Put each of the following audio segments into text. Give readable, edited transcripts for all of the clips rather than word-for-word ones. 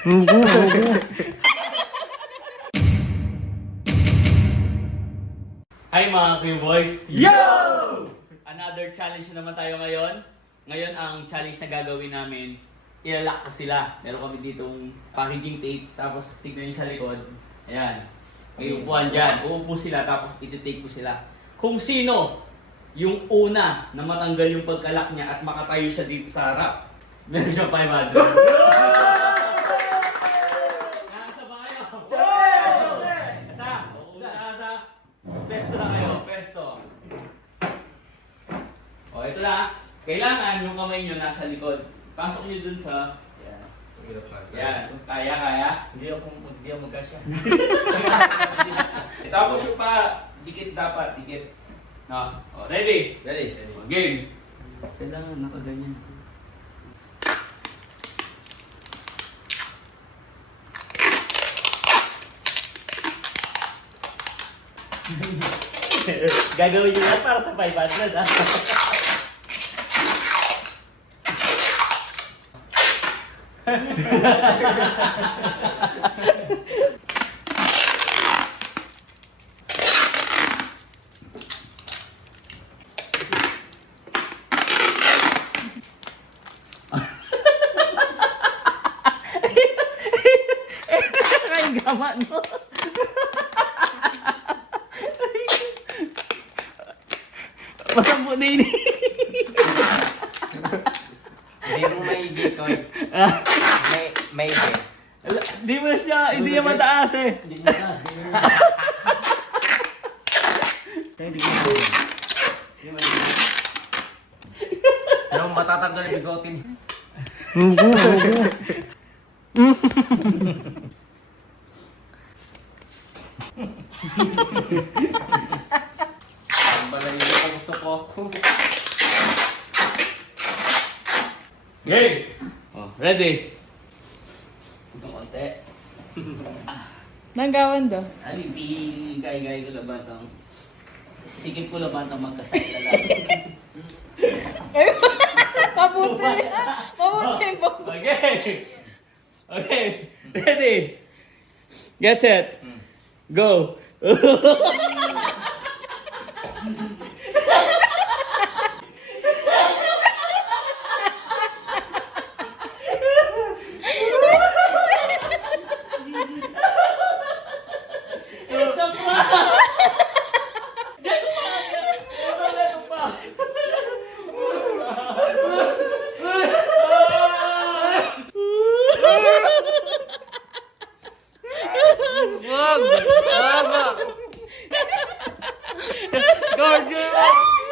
Hi mga Q-Boys! Yo! Another challenge na naman tayo ngayon. Ngayon ang challenge na gagawin namin, ilalak ko sila. Meron kami ditong packaging tape, tapos tignan nyo sa likod. Ayan. May upuan dyan. Uupo sila, tapos iti-tape ko sila. Kung sino yung una na matanggal yung pagkalak niya at makatayo siya dito sa harap, meron siya 500. Nakasa ba kayo? Asa? Asa? Pesto na kayo, pesto. O, ito na. Kailangan yung kamay nyo nasa likod. Pasok nyo dun sa... Yan. Kaya? Hindi ako magkasya. Tapos yung pa, dikit dapat, dikit. No? O, ready? Ready. O, game. Kailangan nakaganyan. Gagawin nyo yan para sa 500 ah. Ang gama no? Masampo na yun. Hindi mo maigi, Koy. Maigi. Hindi mo na siya, hindi niya mataas eh. Hindi nyo na. Ano matatanggal yung bigotin? Ang balayo ang gusto ko. Game! O, ready? Itong konti. Nanggawan do. Ali, gay ko labatang. Sikip ko labatang magkasakla lang. Mabuti. Mabuti mo. Okay! Okay, ready? Get set. Go!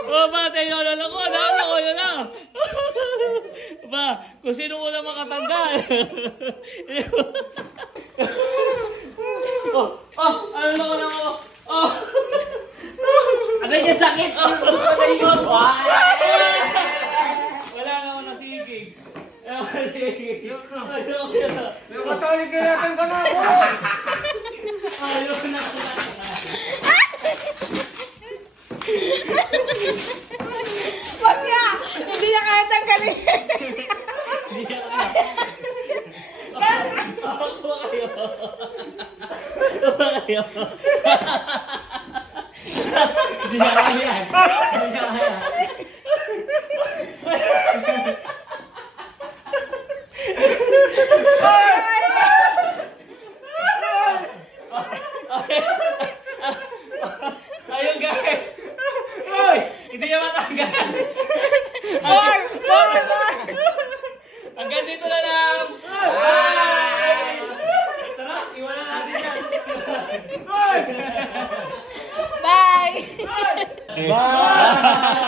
Oh, ba, tayo na lang ko. Dami ko na lang. Ba, kung sino ko na makatanggal. Ano na ko na ako? Oh. Agay niya sakit! Wala nga ako nasigig. Nakatalik na natin ka na ako! Ayaw na. Wag na! Hindi niya kaya tanggalin. Ako kayo. Kayo. Hindi na kaya. Hindi na kaya. Ayun guys. Uy! Hindi niya matanggal. More! Hanggang dito na lang. Bye! Tara, iwanan natin yan. Bye! Bye!